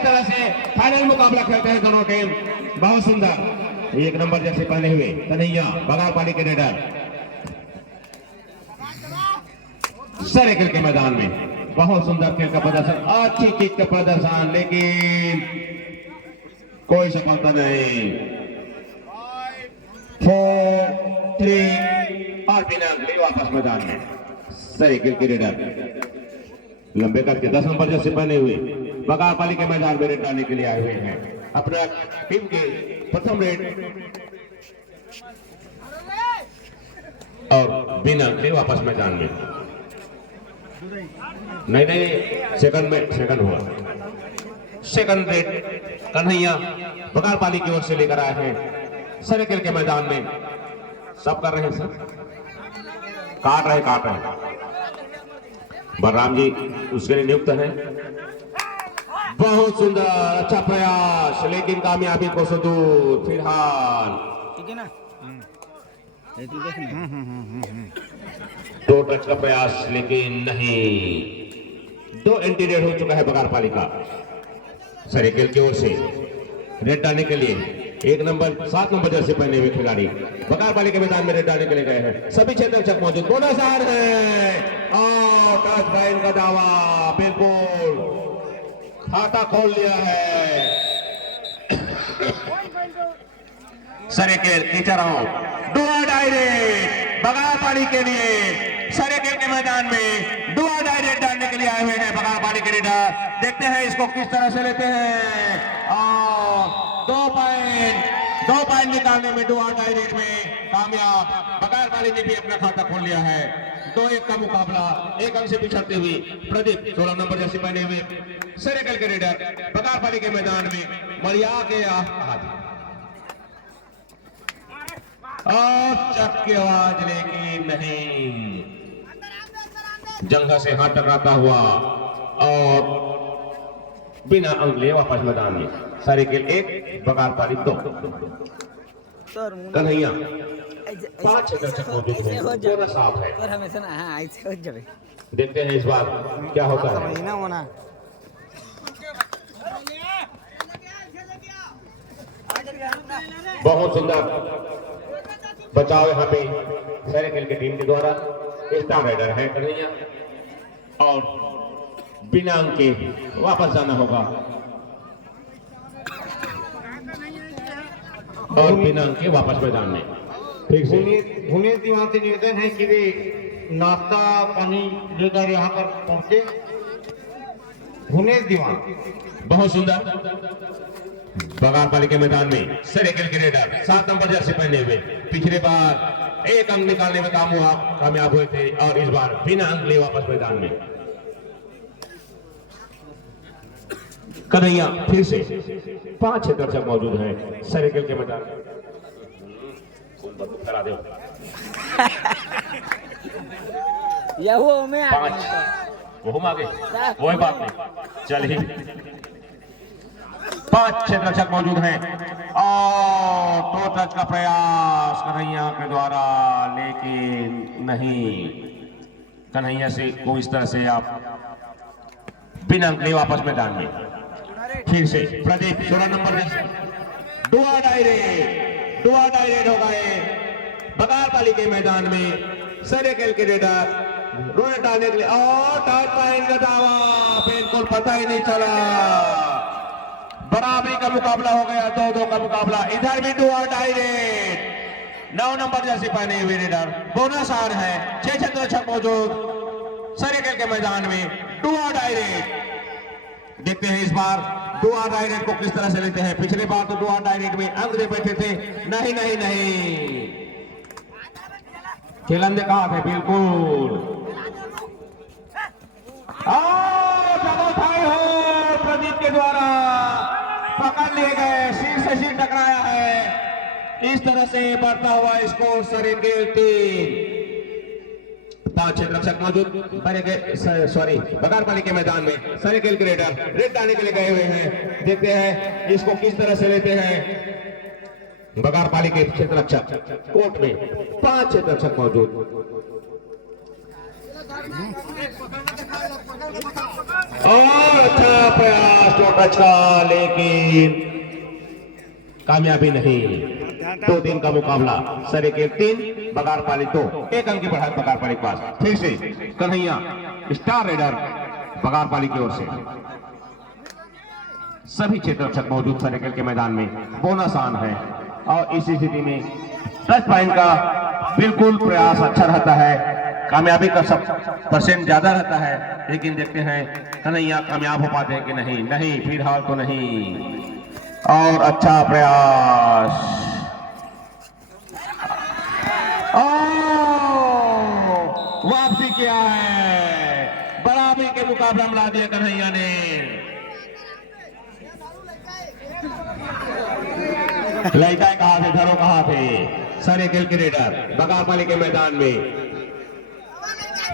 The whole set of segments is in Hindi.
इस तरह से फाइनल मुकाबला खेलते हैं दोनों टीम। बहुत सुंदर 1 नंबर जैसे पहने हुए कन्हैया बगारपाली के रेडर सरेकल के मैदान में बहुत सुंदर खेल का प्रदर्शन, अच्छी किक का प्रदर्शन, लेकिन कोई सफलता नहीं। 4, 3 और बिना अंगली वापस मैदान में। सरेकल के रेडर लंबे करके 10 नंबर जैसे बने हुए बगारपाली के मैदान में रेड डालने के लिए आए हुए हैं। अपना टीम के प्रथम रेड और बिना अंगली वापस मैदान में। नहीं सेकंड हुआ। सेकंड रेड कन्हैया बगारपाली की ओर से लेकर आए हैं सरेकल के मैदान में। सब कर रहे हैं सर, काट रहे बलराम जी उसके लिए नियुक्त है। बहुत सुंदर, अच्छा प्रयास, लेकिन कामयाबी को सुदूर फिलहाल। ठीक है ना? दो टच का प्रयास, लेकिन नहीं। 2 इंटीरियर हो चुका है बगारपाली का सरेकल की ओर से रेड डालने के लिए। 1 नंबर 7 नंबर जैसे पहने हुए खिलाड़ी बगारपाली के मैदान में रेड डालने के लिए गए हैं। सभी क्षेत्ररक्षक मौजूद। बोनस आर है और टच बाइन का दावा, बिल्कुल खाता खोल लिया है सरेकल टीचर डुआ डायरेक्ट बगारपाली के लिए। सरेकल के मैदान में डुआ डायरेक्ट डालने के लिए आए हुए हैं बगारपाली के रेडर। देखते हैं इसको किस तरह से लेते हैं और 2 पॉइंट निकालने में डुआ डायरेक्ट में कामयाब। बगारपाली ने भी अपना खाता खोल लिया है। 2-1 का मुकाबला। 1 अंक से पिछड़ते हुए प्रदीप 16 नंबर जैसे पहने हुए सरेकल के रेडर बगारपाली के मैदान में मरिया के और चक की आवाज, लेकिन नहीं। जंघा से हाथ टकराता हुआ और बिना अंगले वापस मैदान में। सरेकल 1 बगारपाली 2। कन्हैया 5 दर्शक मौजूद हैं, पूरा साफ है। देखते हैं इस बार क्या होता है। बहुत सुंदर बचाव यहाँ पे सरेकल की टीम के द्वारा। स्टार राइडर है कन्हैया और बिना अंक के वापस जाना होगा और बिना अंक के वापस मैदान में। ठीक से भुवनेश दीवान से निवेदन है कि वे नाश्ता पानी लेकर यहाँ पर पहुंचे। भुवनेश दीवान बहुत सुंदर बगारपाली के मैदान में सरेकल के रेडर 7 नंबर जर्सी पहने हुए। पिछले बार 1 अंक निकालने में कामयाब हुए थे और इस बार बिना अंक लिए वापस मैदान में। कन्हैया फिर से 5 दर्शक मौजूद हैं सरेकल के मैदान में। करा दो या वो मैं 5 वो हम आगे कोई बात नहीं। चलिए 5 क्षेत्ररक्षक मौजूद हैं और 2 टच का प्रयास कन्हैया के द्वारा, लेकिन नहीं। कन्हैया से को इस तरह से आप बिना अंक लिए वापस मैदान में। फिर से प्रदीप 16 नंबर डुआ डायरेक्ट हो गए बगारपाली के मैदान में। सरेकल के रेडर रोने डालने के लिए और टच पॉइंट का दावा, बिल्कुल पता ही नहीं चला। बराबरी का मुकाबला हो गया, 2-2 का मुकाबला। इधर भी डुआ डायरेक्ट 9 नंबर जैसे पहने हुए रेडर। बोनस आर है 6 क्षेत्ररक्षक मौजूद सरेकल के मैदान में। डुआ डायरेक्ट देखते हैं इस बार डुआ डायरेक्ट को किस तरह से लेते हैं। पिछले बार तो डुआ डायरेक्ट में अंक दे बैठे थे। नहीं खेलन ने कहा था बिल्कुल। प्रदीप के द्वारा पकड़ लिए गए, सिर से सिर टकराया है। इस तरह से बढ़ता हुआ स्कोर सरेकल 3। 5 क्षेत्ररक्षक मौजूद सॉरी बगारपाली के मैदान में। सरेकल के रेडर रेड डालने के लिए गए हुए हैं। देखते हैं इसको किस तरह से लेते हैं बगारपाली के क्षेत्ररक्षक। कोर्ट में 5 क्षेत्ररक्षक मौजूद। और अच्छा प्रयास टू टच का, लेकिन कामयाबी नहीं। 2-3 का मुकाबला, सरे के 3, बगार पाली 2, 1 अंक की बढ़त बगार पाली के पास। फिर से कन्हैया स्टार रेडर बगार पाली की ओर से। सभी क्षेत्ररक्षक मौजूद सर्कल के मैदान में, बोनस ऑन है और इस स्थिति में टच पॉइंट का बिल्कुल प्रयास अच्छा रहता है, कामयाबी का % ज्यादा रहता है, लेकिन देखते हैं कन्हैया कामयाब हो पाते हैं कि नहीं। नहीं, फिलहाल तो नहीं। और अच्छा प्रयास, वापसी किया है, बराबरी के मुकाबला मिला दिया कन्हैया ने। लड़का कहा थे, धरो कहा थे, सारे खेल के रेडर बगार पाली के मैदान में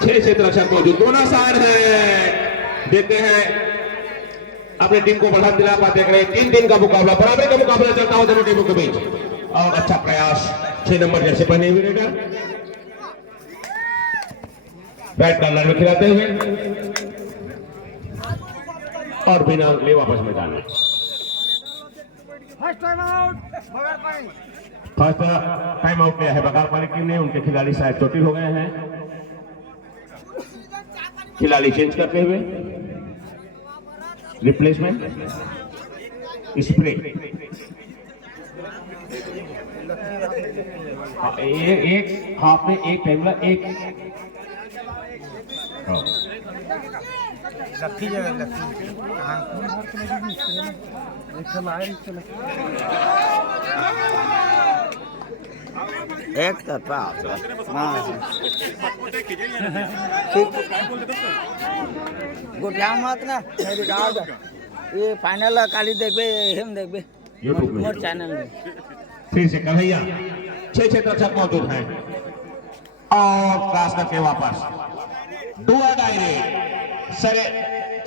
6 क्षेत्ररक्षक मौजूद, दोनों सार है। देखते हैं अपने टीम को बढ़त दिला पाते हैं। 3-3 का मुकाबला, बराबरी का मुकाबला चलता हुआ दोनों टीमों के बीच। और अच्छा प्रयास, 6 नंबर जैसे बने हुए रेडर बैट कॉर्नर में खिलाते हुए और बिना अंक लिए वापस मैदान में। फर्स्ट टाइम आउट लिया है बगार पाली टीम ने। उनके खिलाड़ी शायद चोटिल हो गए हैं, खिलाड़ी चेंज करते हुए रिप्लेसमेंट स्प्रे। एक हाफ में एक टाइम एक एक तरफा गुटिया मत ना ये फाइनल काली देखबे, हम देखबे यूट्यूब में मोर चैनल में। फिर से कन्हैया 6 क्षेत्ररक्षक मौजूद हैं और क्रॉस करके वापस दुआ डायरेक्ट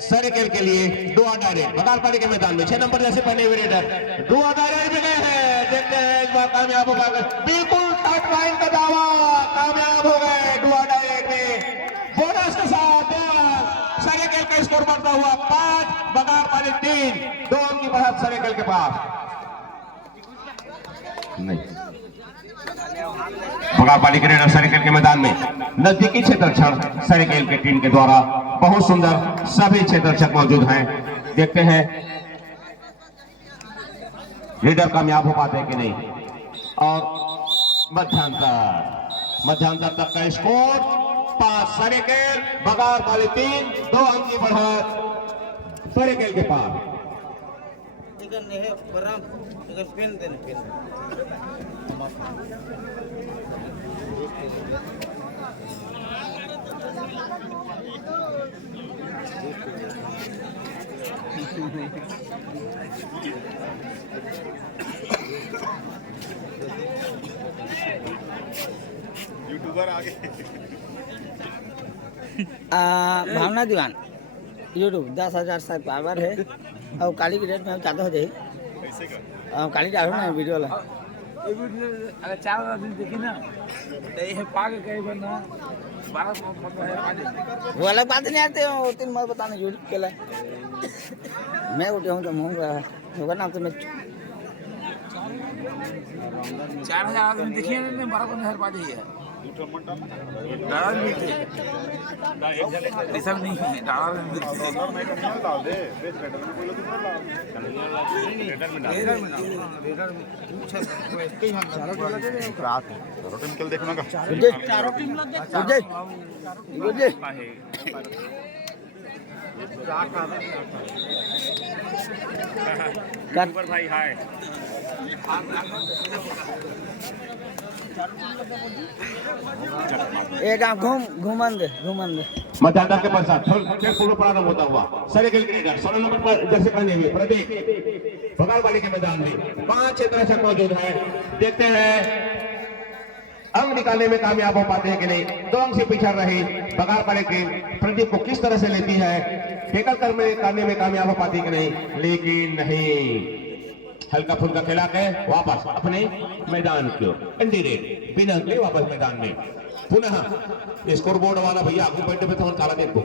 सरेकेल के लिए दुआ डायरेक्ट बगार पाली के मैदान में 6 नंबर जैसे पहने हुए रेडर दुआ डायरेक्ट में गए हैं। देखते हैं इस बार कामयाब हो गए, बिल्कुल टच लाइन का दावा, कामयाब हो गए दुआ डायरेक्ट में। बोनस के साथ सरेकेल का स्कोर बढ़ता हुआ 5, बगार पाली 3, 2 अंक की बढ़त सरेकेल के पास। नहीं, बगार पाली के रेडर सरेकेल के मैदान में नजदीकी क्षेत्ररक्षक सरेकेल के टीम के द्वारा बहुत सुंदर सभी क्षेत्ररक्षक मौजूद हैं। देखते हैं रेडर कामयाब हो पाते हैं कि नहीं। और मध्यांतर तक का स्कोर 5 सरेकेल, बगार पाली 3, 2 अंक की बढ़त सरेकेल के पास। यूट्यूबर आ गए। भावना दीवान यूट्यूब 10,000 सब्सक्राइबर है और काली की डेट में हम चाहते हो जाए काली डालो ना वीडियो ला। अगर 4 दिन देखी ना तो ये पाग कई बना 12 वो अलग बात नहीं आते हो, 3 मत बताने यूट्यूब के लिए मैं उठे हूँ तो मुँह होगा ना तो मैं 4,000 आदमी देखिए ना 12 पा जाइए ऐसा नहीं है टीम देखना का भाई हाय एक आप घूमन दे मतदाता के पश्चात फिर पूर्व प्रारंभ होता हुआ सरेकेल के रेडर 16 नंबर पर जैसे पहने हुए प्रदीप बगार वाली के मैदान में 5 क्षेत्ररक्षक मौजूद हैं। देखते हैं अंक निकालने में कामयाब हो पाते हैं कि नहीं। 2 अंक से पीछे रही बगार वाले टीम प्रदीप को किस तरह से लेती है, टेकल करने में कामयाब हो पाती है कि नहीं, लेकिन नहीं। हल्का फुल्का खिला के वापस अपने मैदान की ओर इंडिरेट बिना अंक वापस मैदान में। पुनः स्कोर बोर्ड वाला भैया आगू बैठे पे तो काला देखो